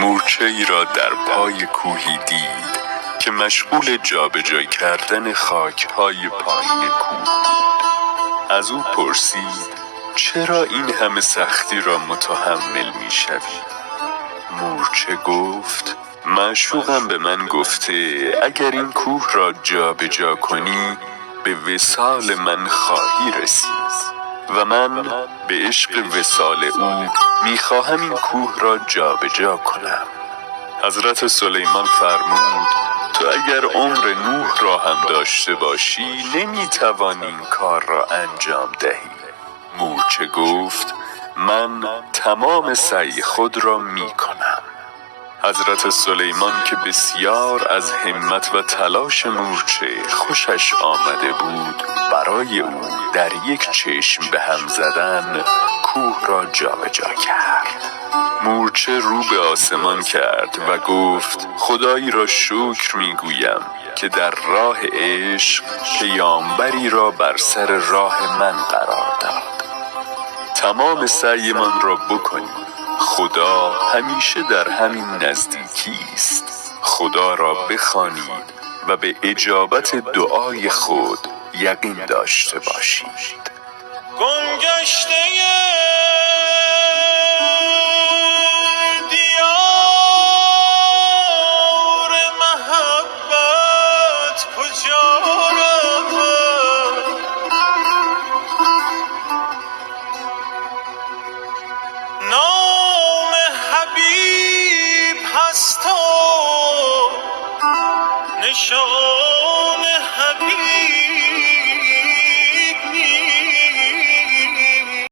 مورچه ای را در پای کوهی دید که مشغول جابجا کردن خاک‌های پایین کوه بود. از او پرسید چرا این همه سختی را متحمل می‌شوی؟ مورچه گفت معشوقم به من گفته اگر این کوه را جابجا کنی به وصال من خواهی رسید و من به عشق وصال او میخواهم این کوه را جابجا کنم. حضرت سلیمان فرمود تو اگر عمر نوح را هم داشته باشی نمیتوانی این کار را انجام دهی. مورچه گفت من تمام سعی خود را میکنم. حضرت سلیمان که بسیار از همت و تلاش مورچه خوشش آمده بود برای او در یک چشم به هم زدن کوه را جابجا کرد. مورچه رو به آسمان کرد و گفت خدایی را شکر میگویم که در راه عشق پیامبری را بر سر راه من قرار داد. تمام سعیمان را بکنیم، خدا همیشه در همین نزدیکی است. خدا را بخوانید و به اجابت دعای خود یقین داشته باشید. گم گشته